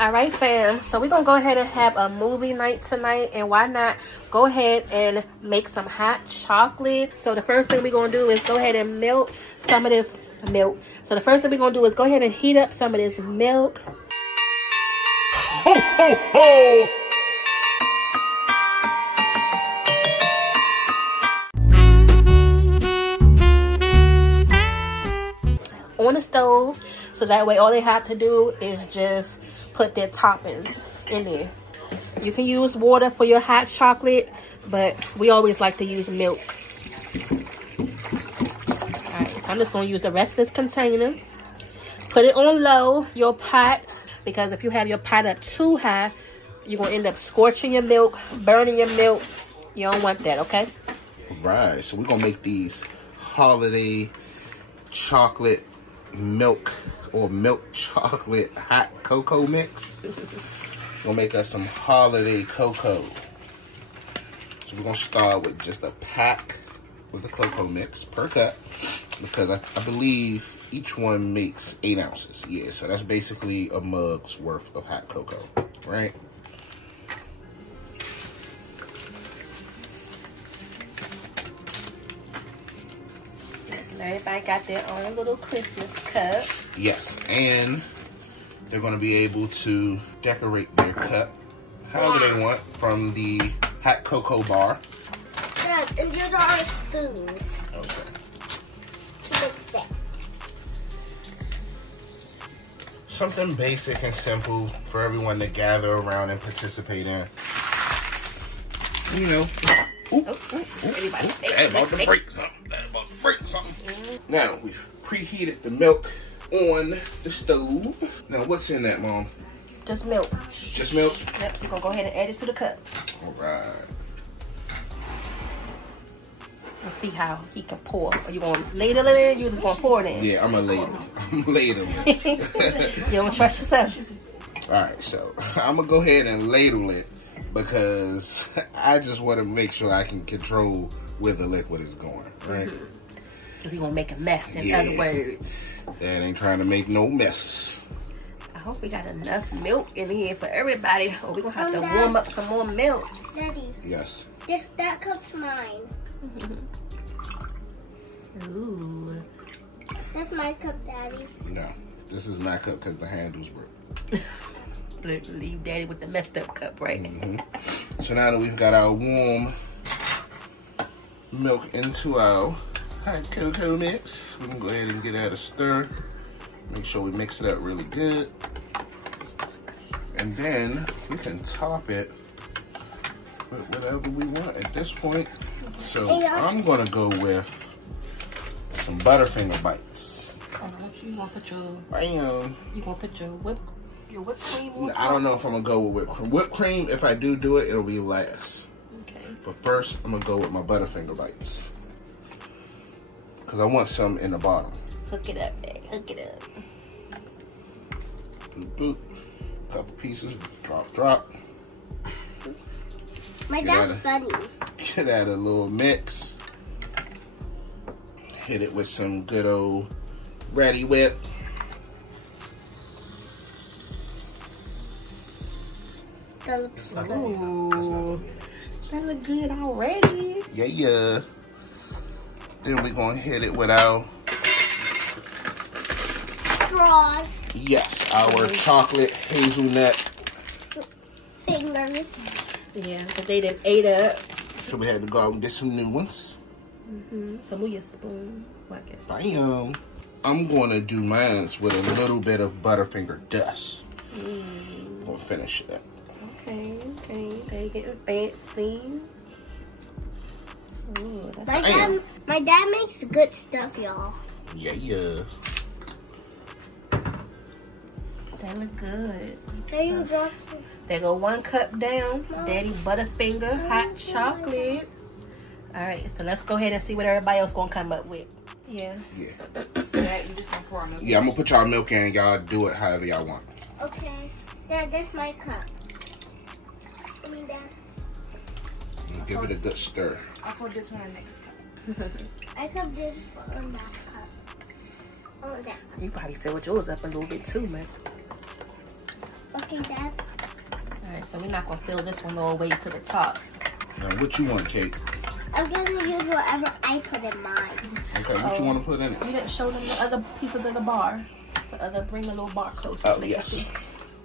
All right, fam. So we're going to go ahead and have a movie night tonight. And why not go ahead and make some hot chocolate. So the first thing we're going to do is go ahead and melt some of this milk. So the first thing we're going to do is go ahead and heat up some of this milk. Ho, ho, ho! On the stove, so that way all they have to do is just put their toppings in there. You can use water for your hot chocolate, but we always like to use milk. Alright, so I'm just going to use the rest of this container. Put it on low, your pot, because if you have your pot up too high, you're going to end up scorching your milk, burning your milk. You don't want that, okay? Right, so we're going to make these holiday chocolate milk or milk chocolate hot cocoa mix. We'll make us some holiday cocoa. So we're gonna start with just a pack with the cocoa mix per cup, because I believe each one makes 8 ounces. Yeah, so that's basically a mug's worth of hot cocoa, right? Everybody got their own little Christmas cup. Yes, and they're going to be able to decorate their cup however they want from the hot cocoa bar. Yes, and these are our spoons. Okay. To mix that. Something basic and simple for everyone to gather around and participate in. You know. That's about to break something. Now, we've preheated the milk on the stove. Now, what's in that, Mom? Just milk. Just milk? Yep, so you're going to go ahead and add it to the cup. All right. Let's see how he can pour. Are you going to ladle it in? You're just going to pour it in? Yeah, I'm going to ladle. I'm going to ladle it. You don't trust yourself? All right, so I'm going to go ahead and ladle it because I just want to make sure I can control where the liquid is going, right? Because he won't make a mess, in other words. Dad ain't trying to make no messes. I hope we got enough milk in here for everybody, or we're going to have to warm up some more milk. Daddy. Yes. That cup's mine. Ooh. That's my cup, Daddy. No, this is my cup because the handles broke. Leave Daddy with the messed up cup, right? So now that we've got our warm milk into our hot cocoa mix, we can go ahead and get that a stir. Make sure we mix it up really good. And then we can top it with whatever we want at this point. So I'm going to go with some Butterfinger bites. Oh, you want to put your... Bam. You want to put your whipped cream on? I don't know if I'm going to go with whipped cream. Whipped cream, if I do it, it'll be last. Okay. But first, I'm going to go with my Butterfinger bites. Because I want some in the bottom. Hook it up, babe. Hook it up. Boop, boop. Couple pieces. Drop, drop. My dad's funny. Get out a little mix. Hit it with some good old Ready Whip. That looks good. Ooh. That look good already. Yeah. Then we're going to hit it with our... Straws. Yes, our chocolate hazelnut Fingers. Yeah, but they done ate up. So we had to go out and get some new ones. So move your spoon. Well, I guess. Bam. I'm going to do mine with a little bit of Butterfinger dust. We'll finish it up. Okay. Getting fancy. Ooh, that's My dad makes good stuff, y'all. Yeah. That look good. There go 1 cup down. Daddy Butterfinger hot chocolate. All right, so let's go ahead and see what everybody else gonna come up with. Yeah. Alright, you just gonna pour milk. Yeah, I'm gonna put y'all milk in. Y'all do it however y'all want. Okay. Dad, that's my cup. I mean, Dad. Give it a good stir. I'll pour dips on the next cup. I cup did on that cup. Oh, that. You probably filled yours up a little bit too, man. Okay, Dad. Alright, so we're not gonna fill this one all the way to the top. Now, what you want, Kate? I'm gonna use whatever I put in mine. Okay, what you want to put in it? You didn't show them the other pieces of the bar. Bring the little bar closer so they can see.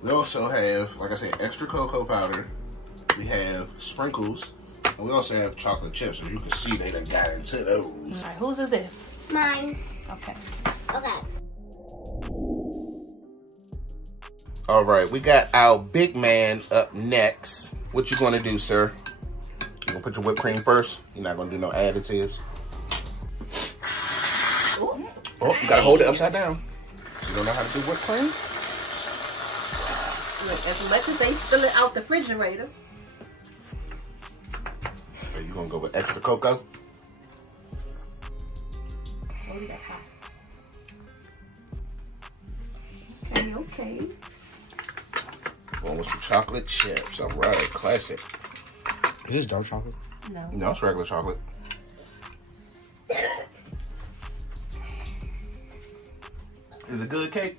We also have, like I said, extra cocoa powder. We have sprinkles. And we also have chocolate chips. As you can see, they done got into those. Alright, whose is this? Mine. Okay. Okay. Alright, we got our big man up next. What you gonna do, sir? You gonna put your whipped cream first? You're not gonna do no additives? Ooh. Oh, you gotta hold it upside down. You don't know how to do whipped cream? Look, as much as they spill it out the refrigerator. Are you gonna go with extra cocoa? Oh, you got hot. Okay, okay. Going with some chocolate chips. All right, classic. Is this dark chocolate? No. No, it's regular chocolate. Is it good, Cake?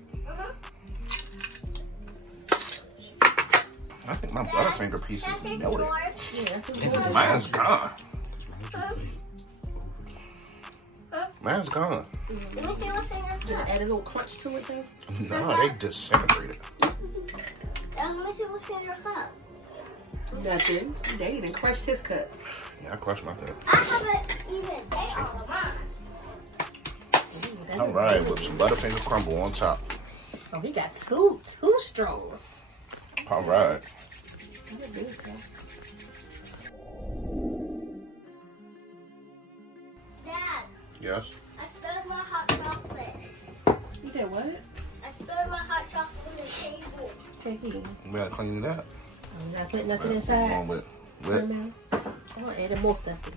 I think my Butterfinger piece is melted. Yeah, that's what it is. Mine's gone. Mine's gone. Let me see what's in your Did it cup. add a little crunch to it though? No, they disintegrated. Let me see what's in your cup. Nothing. They didn't crush his cup. Yeah, I crushed my cup. I haven't even ate all of mine. Ooh, All right, with some Butterfinger crumble on top. Oh, he got two straws. All right. That's big, huh? Dad, Yes. I spilled my hot chocolate. You did what? I spilled my hot chocolate on the table. Okay, here. We gotta clean it up. I'm not putting nothing Come inside. on with I'm gonna add more stuff to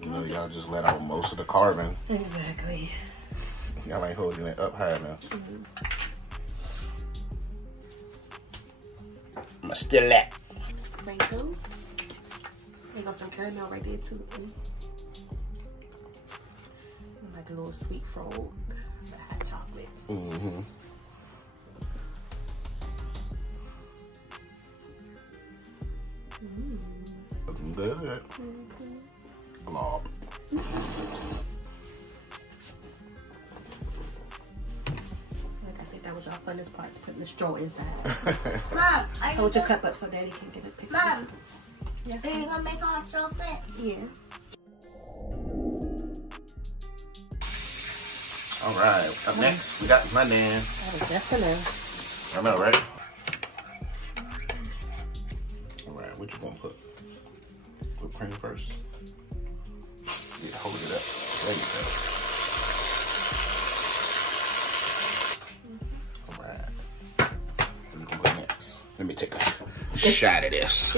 you know, y'all just let out most of the carving. it. Exactly. Y'all ain't holding it up high enough. I'ma still that. Sprinkles. There goes some caramel right there too. Like a little sweet frog. The hot chocolate. Mm-hmm. Looking good. Glob. Like I think that was y'all funnest part, is putting the straw inside. Mom, Hold your cup up so Daddy can get a picture. Mom, Yes. are you gonna make a hot chocolate? Yeah. All right. Up next, we got my nan. That was just enough. I know, right? All right. What you gonna put? Whipped cream first. Yeah, hold it up. There you go. All right. What you gonna put next? Let me take a shot of this.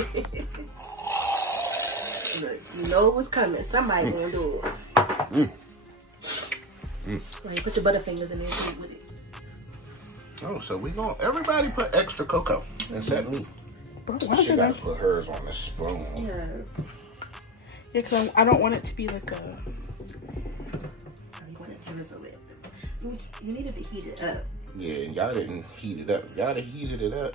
Look, you know it was coming. Somebody gonna do it. Well, you put your butterfingers in there too with it. Oh, so we gonna everybody put extra cocoa except me. Why She should gotta I? put hers on the spoon. Yeah, because I don't want it to be like a. Oh, you want to drizzle it. You needed to heat it up. Yeah, y'all didn't heat it up. Y'all done heated it up.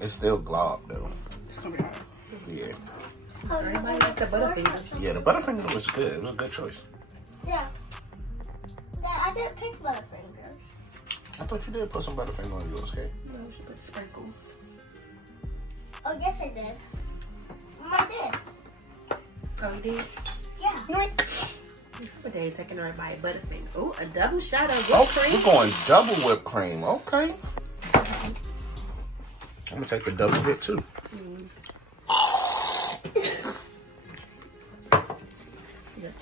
It's still glob though. It's gonna be hard. Yeah. Everybody like the butterfingers. Yeah, the Butterfinger was good. It was a good choice. Yeah. Dad, I didn't pick Butterfinger. I thought you did put some Butterfinger on yours, okay? No, we should put sprinkles. Oh, yes, I did. Mom, I did. Oh, you did? Yeah. Today taking everybody butterfinger. Oh, a double shot of Oh, whipped cream. we're going double whipped cream. Okay. I'm gonna take the double hit too.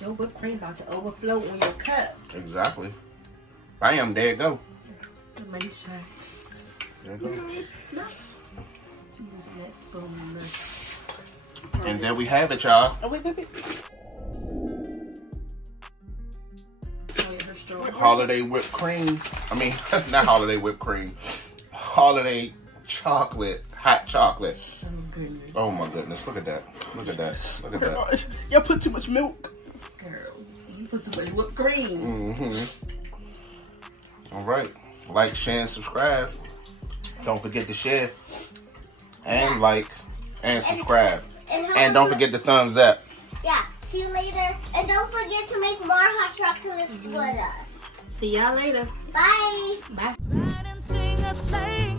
Your whipped cream about to overflow on your cup. Exactly. Bam, there you go. The many shots. There you go. No. Using that spoon. And there we have it, y'all. Oh wait. Oh, yeah, her straw. Holiday whipped cream. I mean, not holiday whipped cream. Holiday chocolate, hot chocolate. goodness. Oh my goodness, look at that. Look at that. Look at that. Y'all put too much milk. Girl, you put too much whipped cream. All right. Like, share, and subscribe. Don't forget to share. And like, and subscribe. And don't forget the thumbs up. Yeah, see you later. And don't forget to make more hot chocolates with us. See y'all later. Bye. Bye. Ride and sing a sleigh.